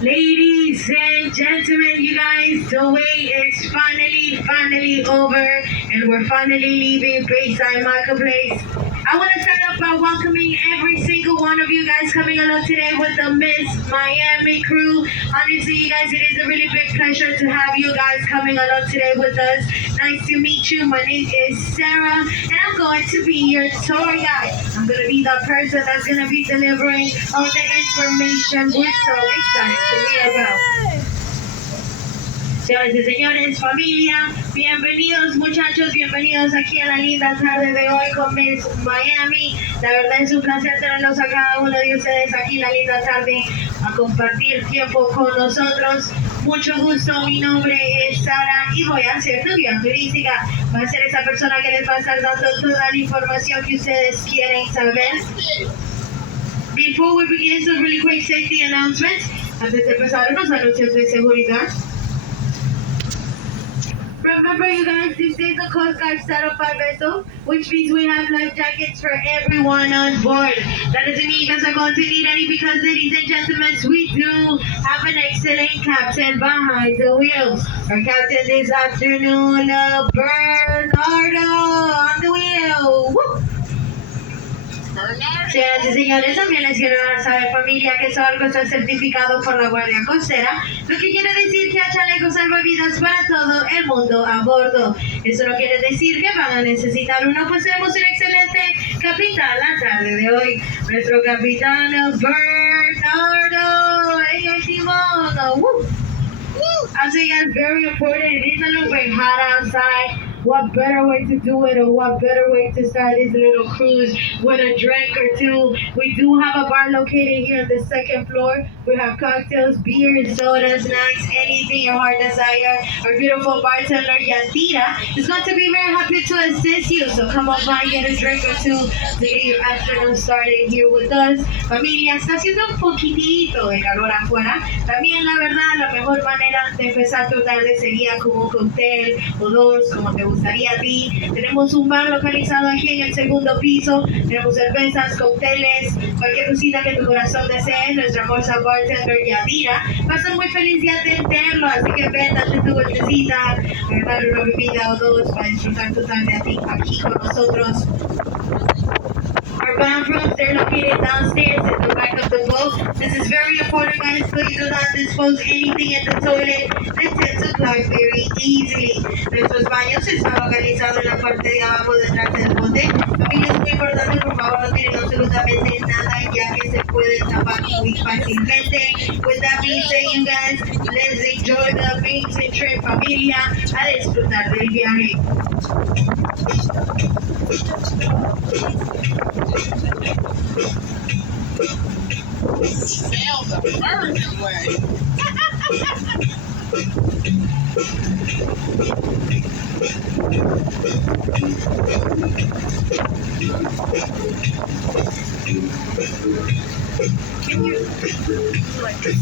Ladies and gentlemen, you guys, the wait is finally over, and we're finally leaving Bayside Marketplace. I want to start off by welcoming every single one of you guys coming along today with the Miss Miami crew. Honestly, you guys, it is a really big pleasure to have you guys coming along today with us. Nice to meet you. My name is Sarah, and I'm going to be your tour guide. I'm going to be the person that's going to be delivering all the information we're so excited to hear about. Señoras y señores, familia, bienvenidos muchachos, bienvenidos aquí a la linda tarde de hoy con Miss Miami. La verdad es un placer tenerlos a cada uno de ustedes aquí la linda tarde a compartir tiempo con nosotros. Mucho gusto, mi nombre es Sara y voy a ser tu guía turística. Voy a ser esa persona que les va a estar dando toda la información que ustedes quieren saber. Before we begin, some really quick safety announcements. Antes de empezar, unos anuncios de seguridad. Remember, you guys, this is a Coast Guard Startup vessel, which means we have life jackets for everyone on board. That doesn't mean you guys are going to need any because, ladies and gentlemen, we do have an excellent captain behind the wheels. Our captain this afternoon, Bernardo, on the wheel. Woo! Señoras y señores, también les quiero dar saber, familia, que su barco está certificado por la Guardia Costera, lo que quiere decir que hay chalecos salvavidas para todo el mundo a bordo. Eso no quiere decir que van a necesitar uno, pues tenemos un excelente capitán la tarde de hoy. Nuestro capitán Bernardo en el timón. I'll say, guys, very important. It is a little bit hot outside. What better way to do it, or what better way to start this little cruise with a drink or two? We do have a bar located here on the second floor. We have cocktails, beers, sodas, snacks, anything your heart desire. Our beautiful bartender, Yadira, is going to be very happy to assist you. So come on by, get a drink or two to get your afternoon started here with us. Familia, está haciendo un poquitito de calor afuera. También, la verdad, la mejor manera de empezar tu tarde sería como un cóctel o dos, como te gustaría a ti. Tenemos un bar localizado aquí en el segundo piso. Tenemos cervezas, cócteles, cualquier cosita que tu corazón desee. Nuestra hermosa bartender Yadira va a estar muy feliz de atenderlo. Así que ven, date tu vueltecita, agarrar una bebida o dos para disfrutar tu tarde aquí con nosotros. Our bathrooms, they're located downstairs at the back of the boat. This is very important, guys. Please do not dispose anything in the toilet. They tend to clog very easily. Nuestros baños están localizados en la parte de abajo detrás del bote. Familia, es muy importante, por favor, no tienen absolutamente nada, ya que se pueden tapar muy fácilmente. With that being said, you guys, let's enjoy the amazing trip, familia, a disfrutar del viaje. Smells American way. Can you like this?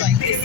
Like this.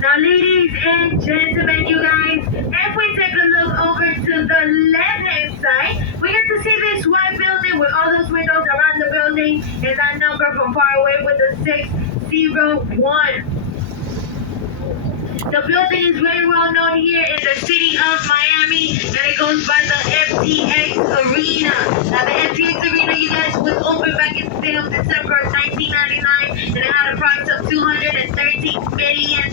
Now, ladies and gentlemen, you guys, if we take a look over to the left-hand side, we get to see this white building with all those windows around the building, and that number from far away with the 601. The building is very well known here in the city of Miami, and it goes by the FTX Arena. Now, the FTX Arena, you guys, was opened back in the day of December of 1999, and it had a price of $213 million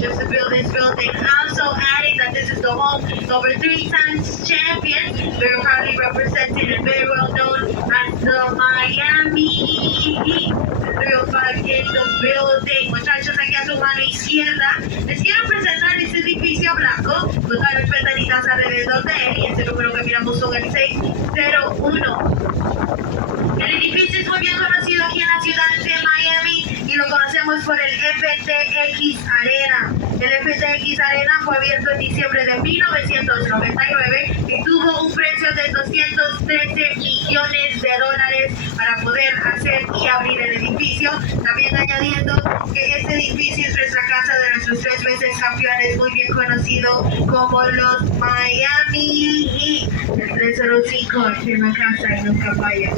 just to build this building. Also adding that this is the home over 3 times champions, very proudly represented and very well known as the Miami Heat. 305 in the building. Muchachos, aquí a su mano izquierda, les quiero presentar este edificio blanco con todas las ventanitas alrededor de él, y este número que miramos son el 601. El edificio es muy bien conocido aquí en la ciudad de Miami y lo conocemos por el FTX Arena. El FTX Arena fue abierto en diciembre de 1999 y tuvo un precio de $213 millones para poder hacer y abrir el edificio. También añadiendo que este edificio es nuestra casa de nuestros 3 veces campeones, muy bien conocido como los Miami Heat. El 305 aquí en la casa y nunca falla.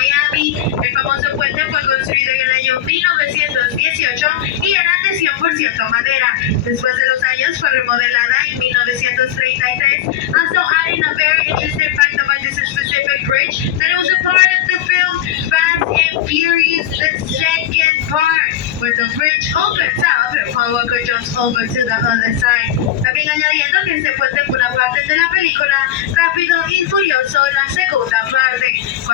Miami. El famoso puente fue construido en el año 1918 y era de 100% madera. Después de los años fue remodelada en 1933. Also adding a very interesting fact about this specific bridge, that it was a part of the film Fast and Furious, the second part, where the bridge opens up and Paul Walker jumps over to the other side. También añadiendo que este puente fue una parte de la película Rápido y Furioso, la segunda parte. Cuando